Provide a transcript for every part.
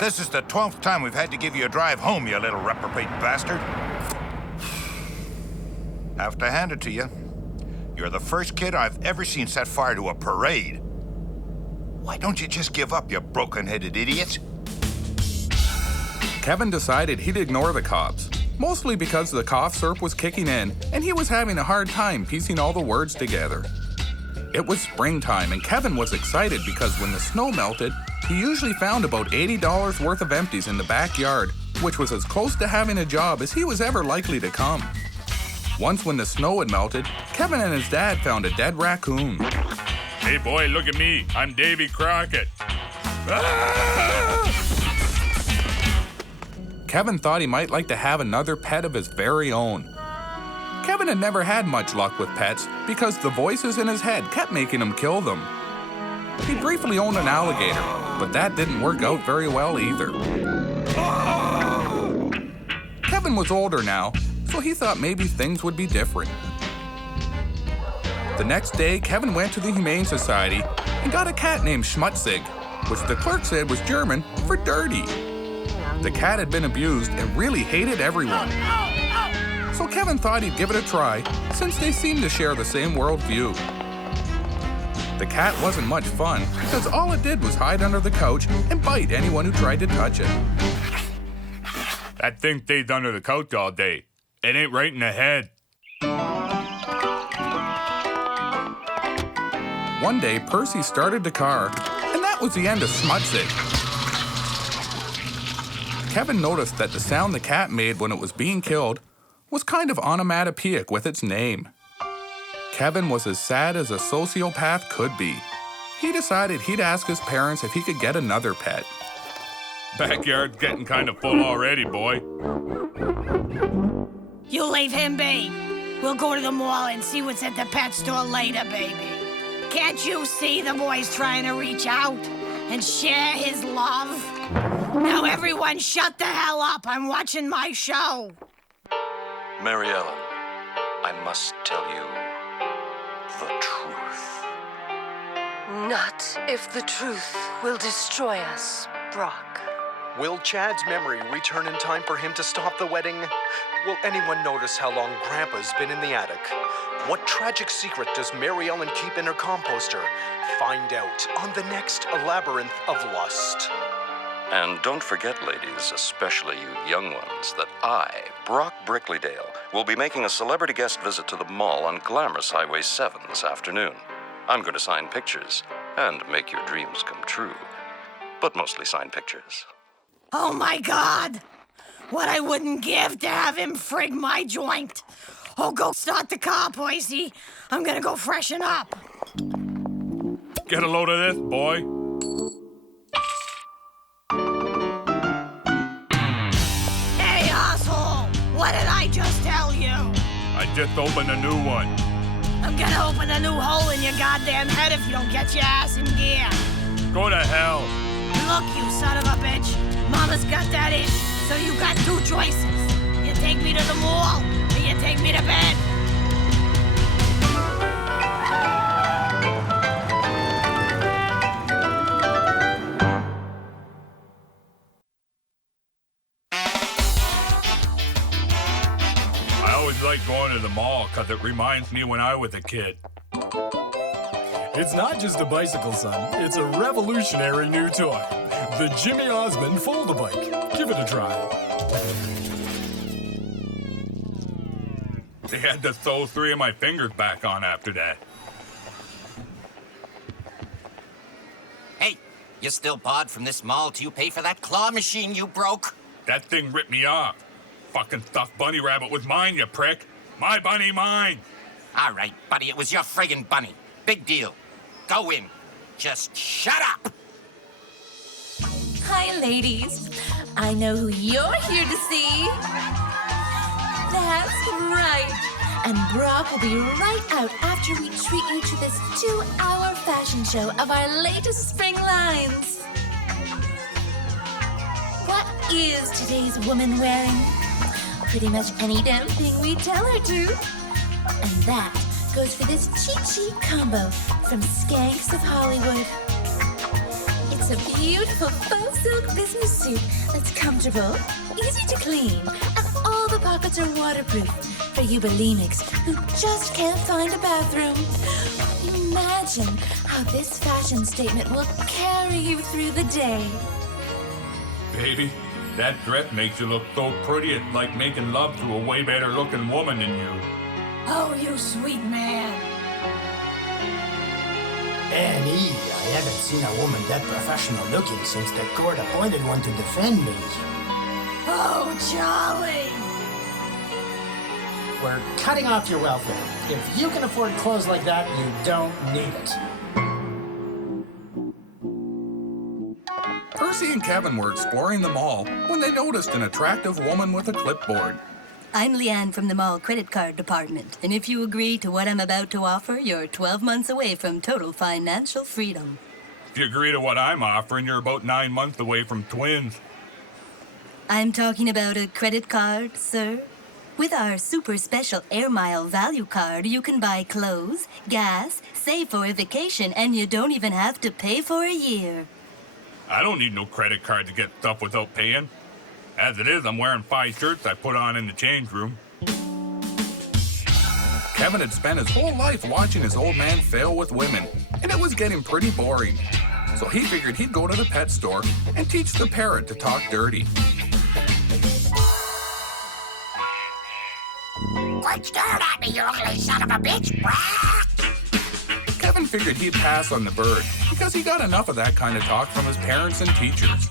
This is the 12th time we've had to give you a drive home, you little reprobate bastard. Have to hand it to you. You're the first kid I've ever seen set fire to a parade. Why don't you just give up, you broken-headed idiot? Kevin decided he'd ignore the cops, mostly because the cough syrup was kicking in and he was having a hard time piecing all the words together. It was springtime and Kevin was excited because when the snow melted, he usually found about $80 worth of empties in the backyard, which was as close to having a job as he was ever likely to come. Once when the snow had melted, Kevin and his dad found a dead raccoon. Hey boy, look at me. I'm Davy Crockett. Kevin thought he might like to have another pet of his very own. Kevin had never had much luck with pets because the voices in his head kept making him kill them. He briefly owned an alligator, but that didn't work out very well either. Kevin was older now, so he thought maybe things would be different. The next day, Kevin went to the Humane Society and got a cat named Schmutzig, which the clerk said was German for dirty. The cat had been abused and really hated everyone. So Kevin thought he'd give it a try, since they seemed to share the same worldview. The cat wasn't much fun, because all it did was hide under the couch and bite anyone who tried to touch it. That thing stays under the couch all day. It ain't right in the head. One day, Percy started the car, and that was the end of Schmutzig. Kevin noticed that the sound the cat made when it was being killed was kind of onomatopoeic with its name. Kevin was as sad as a sociopath could be. He decided he'd ask his parents if he could get another pet. Backyard's getting kind of full already, boy. You leave him be. We'll go to the mall and see what's at the pet store later, baby. Can't you see the boy's trying to reach out and share his love? Now everyone shut the hell up. I'm watching my show. Mary Ellen, I must tell you the truth. Not if the truth will destroy us, Brock. Will Chad's memory return in time for him to stop the wedding? Will anyone notice how long Grandpa's been in the attic? What tragic secret does Mary Ellen keep in her composter? Find out on the next Labyrinth of Lust. And don't forget, ladies, especially you young ones, that I, Brock Brickleydale, will be making a celebrity guest visit to the mall on glamorous Highway 7 this afternoon. I'm going to sign pictures and make your dreams come true, but mostly sign pictures. Oh my God! What I wouldn't give to have him frig my joint. Oh, go start the car, Percy. I'm gonna go freshen up. Get a load of this, boy. Hey, asshole! What did I just tell you? I just opened a new one. I'm gonna open a new hole in your goddamn head if you don't get your ass in gear. Go to hell. Look, you son of a bitch. Mama's got that itch, so you got two choices. You take me to the mall, or you take me to bed. I always like going to the mall because it reminds me when I was a kid. It's not just a bicycle, son. It's a revolutionary new toy. The Jimmy Osmond Fold-A-Bike. Give it a try. They had to sew 3 of my fingers back on after that. Hey, you still barred from this mall till you pay for that claw machine you broke? That thing ripped me off. Fucking stuffed bunny rabbit was mine, you prick. My bunny, mine. All right, buddy, it was your friggin' bunny. Big deal. Go in. Just shut up. Hi, ladies. I know who you're here to see. That's right. And Brock will be right out after we treat you to this 2-hour fashion show of our latest spring lines. What is today's woman wearing? Pretty much any damn thing we tell her to. And that goes for this cheat combo from Skanks of Hollywood. It's a beautiful faux silk business suit that's comfortable, easy to clean, and all the pockets are waterproof for you bulimics who just can't find a bathroom. Imagine how this fashion statement will carry you through the day. Baby, that dress makes you look so pretty it's like making love to a way better looking woman than you. Oh, you sweet man. Annie, I haven't seen a woman that professional looking since the court appointed one to defend me. Oh, Charlie. We're cutting off your welfare. If you can afford clothes like that, you don't need it. Percy and Kevin were exploring the mall when they noticed an attractive woman with a clipboard. I'm Leanne from the mall credit card department, and if you agree to what I'm about to offer, you're 12 months away from total financial freedom. If you agree to what I'm offering, you're about 9 months away from twins. I'm talking about a credit card, sir. With our super special Air Mile value card, you can buy clothes, gas, save for a vacation, and you don't even have to pay for a year. I don't need no credit card to get stuff without paying. As it is, I'm wearing 5 shirts I put on in the change room. Kevin had spent his whole life watching his old man fail with women, and it was getting pretty boring. So he figured he'd go to the pet store and teach the parrot to talk dirty. Quit staring at me, you ugly son of a bitch! Kevin figured he'd pass on the bird because he got enough of that kind of talk from his parents and teachers.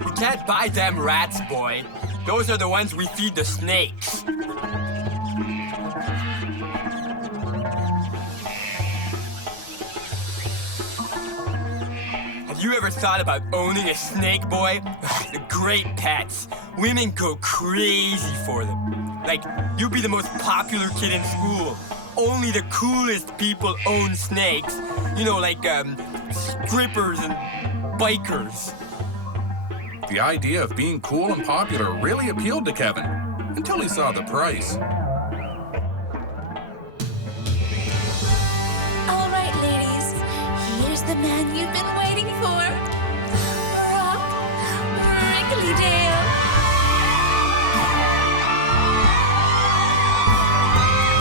You can't buy them rats, boy. Those are the ones we feed the snakes. Have you ever thought about owning a snake, boy? They're great pets. Women go crazy for them. Like, you'd be the most popular kid in school. Only the coolest people own snakes. You know, like, strippers and bikers. The idea of being cool and popular really appealed to Kevin, until he saw the price. All right, ladies, here's the man you've been waiting for. Brickleydale.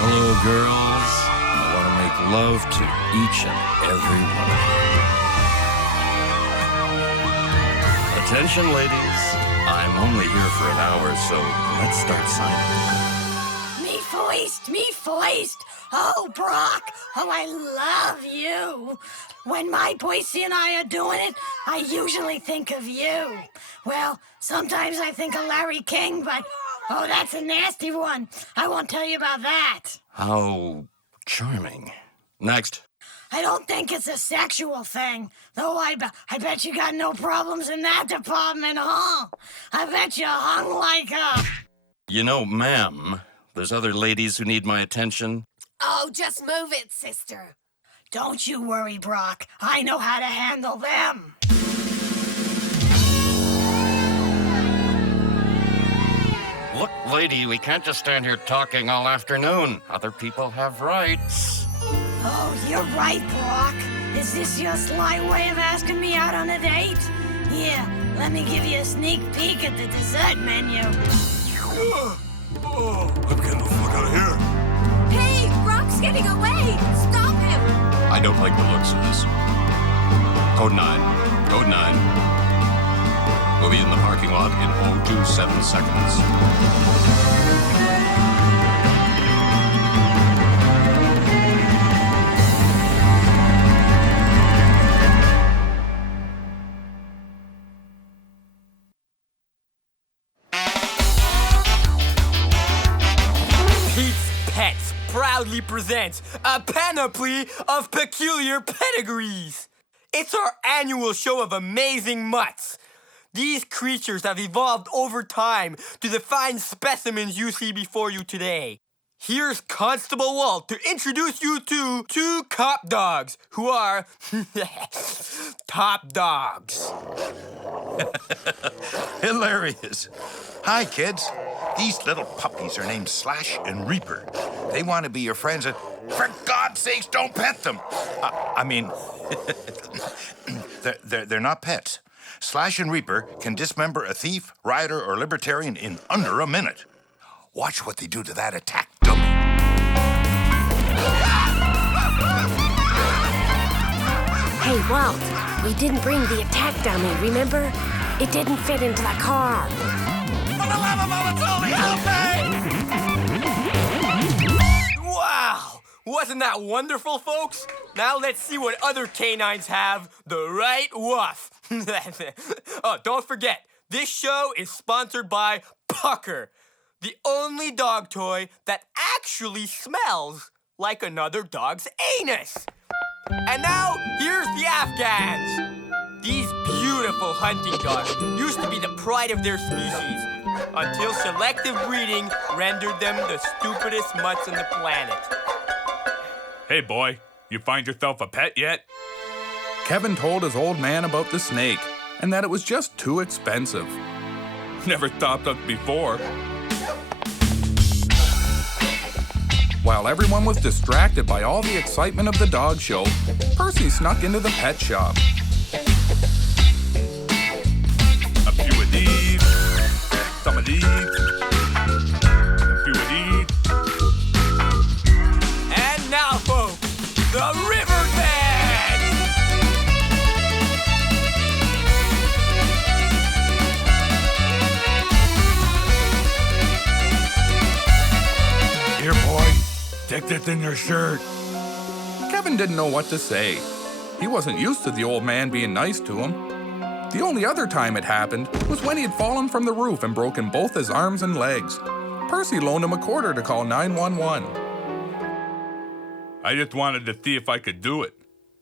Hello, girls. I want to make love to each and every one of you. Attention, ladies. I'm only here for an hour, so let's start signing. Me first. Oh, Brock. Oh, I love you. When my Percy and I are doing it, I usually think of you. Well, sometimes I think of Larry King, but, oh, that's a nasty one. I won't tell you about that. How charming. Next. I don't think it's a sexual thing, though I bet you got no problems in that department, huh? I bet you hung like a... You know, ma'am, there's other ladies who need my attention. Oh, just move it, sister. Don't you worry, Brock. I know how to handle them. Look, lady, we can't just stand here talking all afternoon. Other people have rights. Oh, you're right, Brock. Is this your sly way of asking me out on a date? Here, let me give you a sneak peek at the dessert menu. I'm getting the fuck out of here. Hey, Brock's getting away. Stop him. I don't like the looks of this. Code 9. Code 9. We'll be in the parking lot in 027 seconds. Proudly presents a panoply of peculiar pedigrees. It's our annual show of amazing mutts. These creatures have evolved over time to the fine specimens you see before you today. here's Constable Walt to introduce you to 2 cop dogs who are top dogs. Hilarious. Hi, kids. These little puppies are named Slash and Reaper. They want to be your friends, and for God's sakes, don't pet them. I mean, they're not pets. Slash and Reaper can dismember a thief, rioter, or libertarian in under a minute. Watch what they do to that attack dummy. Hey, Walt, we didn't bring the attack dummy, remember? It didn't fit into the car. For the love of all that's holy, help me! Wow! Wasn't that wonderful, folks? Now let's see what other canines have the right woof. Oh, don't forget, this show is sponsored by Pucker, the only dog toy that actually smells like another dog's anus. And now, here's the Afghans. These beautiful hunting dogs used to be the pride of their species until selective breeding rendered them the stupidest mutts on the planet. Hey, boy, you find yourself a pet yet? Kevin told his old man about the snake and that it was just too expensive. Never thought of before. While everyone was distracted by all the excitement of the dog show, Percy snuck into the pet shop. A few of these, some of these, a few of these. And now, folks, the riverbed! Here, boy, stick this in your shirt. Kevin didn't know what to say. He wasn't used to the old man being nice to him. The only other time it happened was when he had fallen from the roof and broken both his arms and legs. Percy loaned him a quarter to call 911. I just wanted to see if I could do it.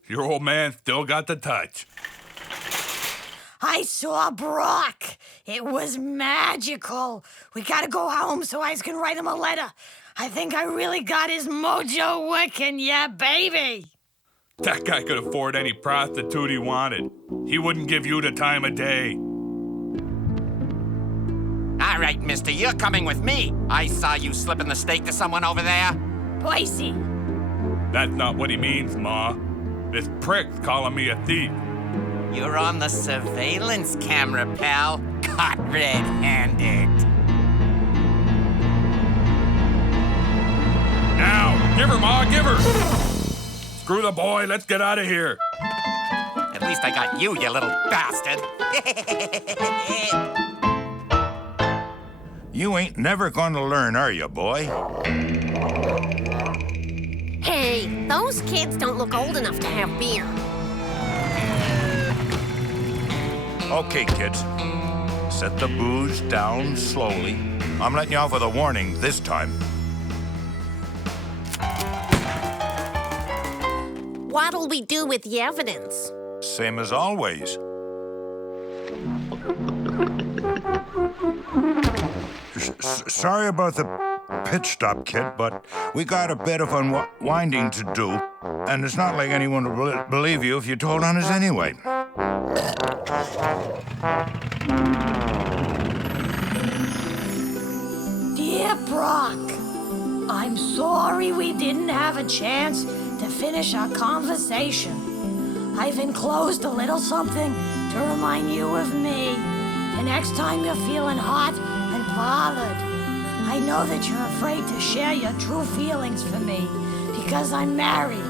Your old man still got the touch. I saw Brock. It was magical. We gotta go home so I can write him a letter. I think I really got his mojo working, yeah, baby. That guy could afford any prostitute he wanted. He wouldn't give you the time of day. All right, mister, you're coming with me. I saw you slipping the steak to someone over there. Percy. That's not what he means, Ma. This prick's calling me a thief. You're on the surveillance camera, pal. Caught red-handed. Now, give her, Ma, give her! Screw the boy, let's get out of here. At least I got you, you little bastard. You ain't never gonna learn, are you, boy? Hey, those kids don't look old enough to have beer. Okay, kids. Set the booze down slowly. I'm letting you off with a warning this time. What'll we do with the evidence? Same as always. Sorry about the pit stop, kid, but we got a bit of unwinding to do, and it's not like anyone would believe you if you told on us anyway. Dear Brock, I'm sorry we didn't have a chance to finish our conversation. I've enclosed a little something to remind you of me. The next time you're feeling hot and bothered, I know that you're afraid to share your true feelings for me because I'm married.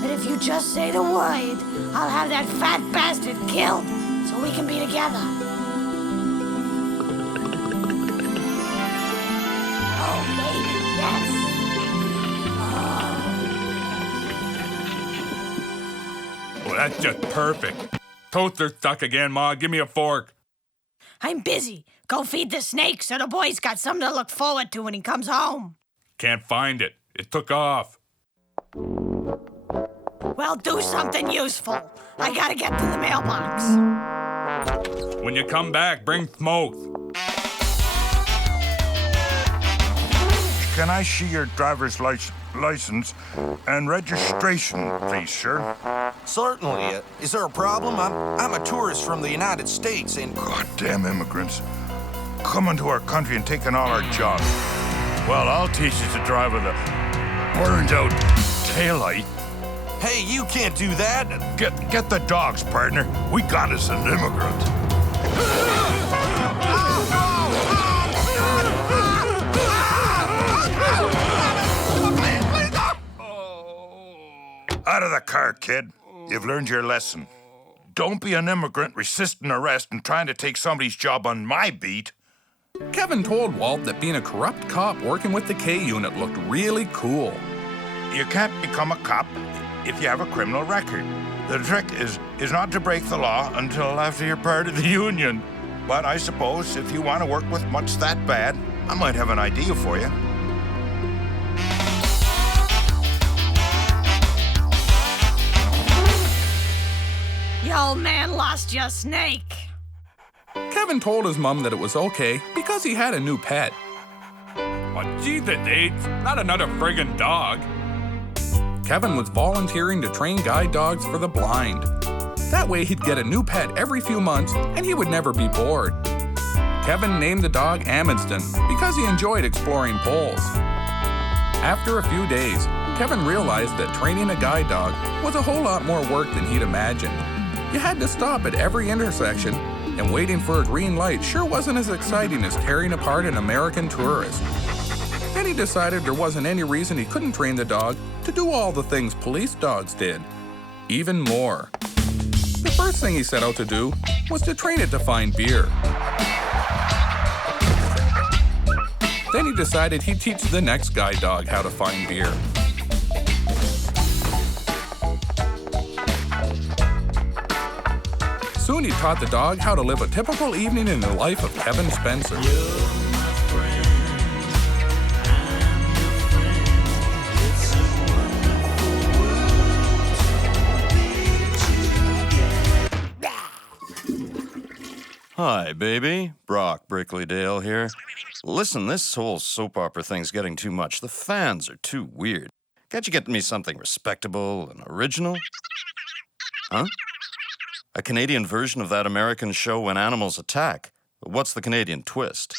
But if you just say the word, I'll have that fat bastard killed so we can be together. Oh, baby, yes. Well, that's just perfect. Toaster's stuck again, Ma. Give me a fork. I'm busy. Go feed the snake so the boy's got something to look forward to when he comes home. Can't find it. It took off. Well, do something useful. I gotta get to the mailbox. When you come back, bring smokes. Can I see your driver's license and registration, please, sir? Certainly. Is there a problem? I'm a tourist from the United States and... Goddamn immigrants. Coming to our country and taking all our jobs. Well, I'll teach you to drive with a burned-out taillight. Hey, you can't do that. Get the dogs, partner. We got us an immigrant. Out of the car, kid. You've learned your lesson. Don't be an immigrant resisting arrest and trying to take somebody's job on my beat. Kevin told Walt that being a corrupt cop working with the K unit looked really cool. You can't become a cop if you have a criminal record. The trick is not to break the law until after you're part of the union. But I suppose if you want to work with much that bad, I might have an idea for you. You old man lost your snake. Kevin told his mom that it was okay because he had a new pet. What, Jesus H? Not another friggin' dog. Kevin was volunteering to train guide dogs for the blind. That way he'd get a new pet every few months and he would never be bored. Kevin named the dog Amundsen because he enjoyed exploring poles. After a few days, Kevin realized that training a guide dog was a whole lot more work than he'd imagined. You had to stop at every intersection, and waiting for a green light sure wasn't as exciting as tearing apart an American tourist. Then he decided there wasn't any reason he couldn't train the dog to do all the things police dogs did. Even more. The first thing he set out to do was to train it to find beer. Then he decided he'd teach the next guide dog how to find beer. Soon he taught the dog how to live a typical evening in the life of Kevin Spencer. Hi, baby. Brock Brickleydale here. Listen, this whole soap opera thing's getting too much. The fans are too weird. Can't you get me something respectable and original? Huh? A Canadian version of that American show When Animals Attack. What's the Canadian twist?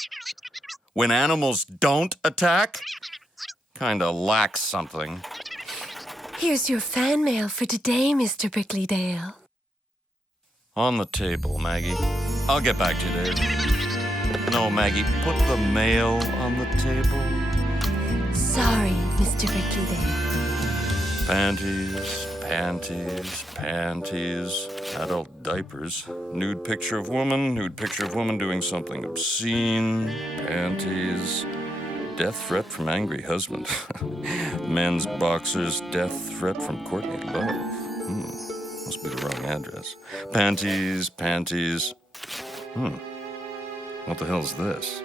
When animals don't attack? Kinda lacks something. Here's your fan mail for today, Mr. Brickleydale. On the table, Maggie. I'll get back to you, Dave. No, Maggie, put the mail on the table. Sorry, Mr. Brickleydale. Panties, panties, panties. Adult diapers. Nude picture of woman doing something obscene. Panties. Death threat from angry husband. Men's boxers. Death threat from Courtney Love. Must be the wrong address. Panties, panties. What the hell's this?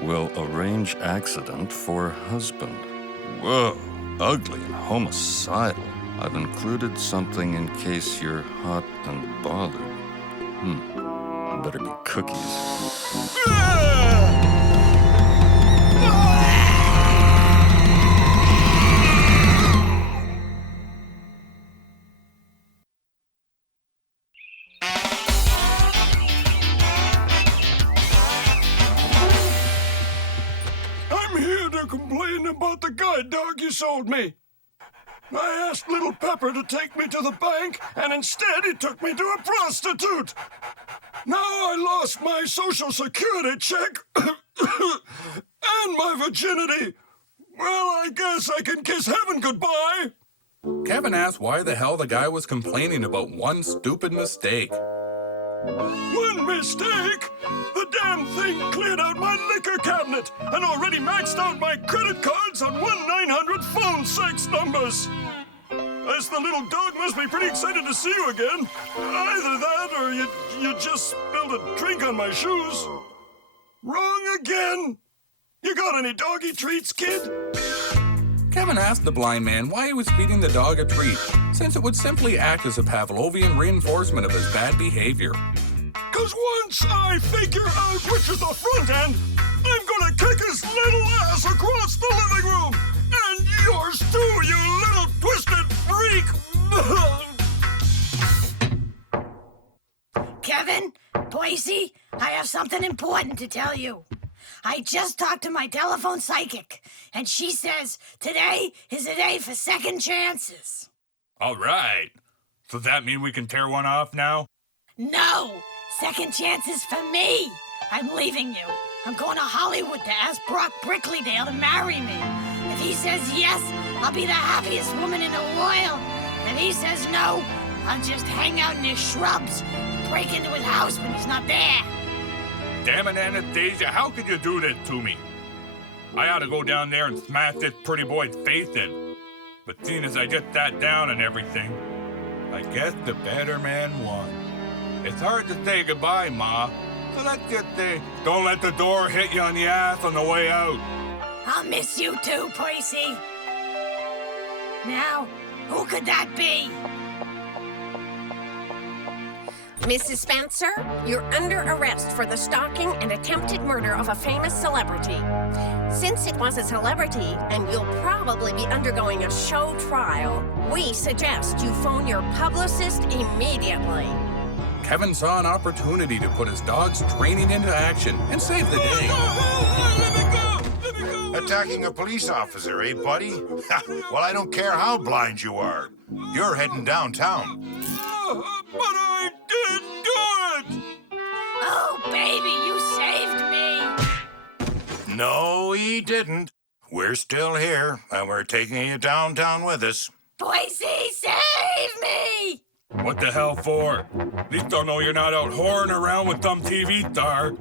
Will arrange accident for husband. Whoa, ugly and homicidal. I've included something in case you're hot and bothered. Better be cookies. Complain about the guide dog you sold me. I asked little Pepper to take me to the bank, and instead he took me to a prostitute. Now I lost my social security check and my virginity. Well, I guess I can kiss heaven goodbye. Kevin asked why the hell the guy was complaining about one stupid mistake. One mistake? The damn thing cleared out my liquor cabinet and already maxed out my credit cards on 1-900 phone sex numbers. This the little dog must be pretty excited to see you again. Either that or you just spilled a drink on my shoes. Wrong again. You got any doggy treats, kid? Kevin asked the blind man why he was feeding the dog a treat, since it would simply act as a Pavlovian reinforcement of his bad behavior. 'Cause once I figure out which is the front end, I'm gonna kick his little ass across the living something important to tell you. I just talked to my telephone psychic, and she says today is a day for second chances. All right. So does that mean we can tear one off now? No! Second chances for me! I'm leaving you. I'm going to Hollywood to ask Brock Brickleydale to marry me. If he says yes, I'll be the happiest woman in the world. If he says no, I'll just hang out in his shrubs and break into his house when he's not there. Damn it, Anastasia, how could you do this to me? I ought to go down there and smash this pretty boy's face in. But seeing as I just sat down and everything, I guess the better man won. It's hard to say goodbye, Ma. So let's just say, don't let the door hit you on the ass on the way out. I'll miss you too, Percy. Now, who could that be? Mrs. Spencer, you're under arrest for the stalking and attempted murder of a famous celebrity. Since it was a celebrity, and you'll probably be undergoing a show trial, we suggest you phone your publicist immediately. Kevin saw an opportunity to put his dog's training into action and save the day. Attacking a police officer, eh, buddy? Well, I don't care how blind you are. You're heading downtown. But I did do it! Oh, baby, you saved me. No, he didn't. We're still here, and we're taking you downtown with us. Percy, save me! What the hell for? At least I'll know you're not out whoring around with some TV star.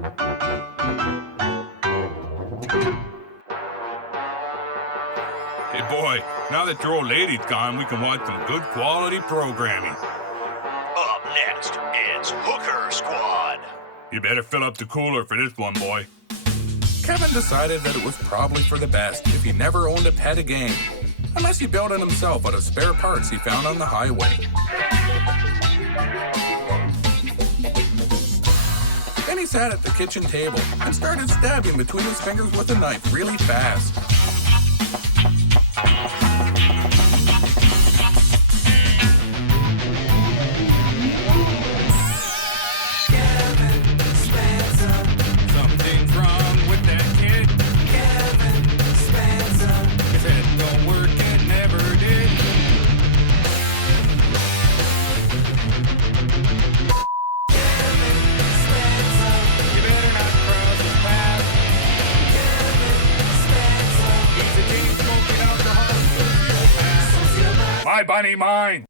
Hey, boy, now that your old lady's gone, we can watch some good quality programming. Up next, it's Hooker Squad. You better fill up the cooler for this one, boy. Kevin decided that it was probably for the best if he never owned a pet again, unless he built it himself out of spare parts he found on the highway. Then he sat at the kitchen table and started stabbing between his fingers with a knife really fast. Something's wrong with that kid. His head don't work and never did. You better not cross his path. He's a chain smoking alcoholic sociopath. My bunny mine.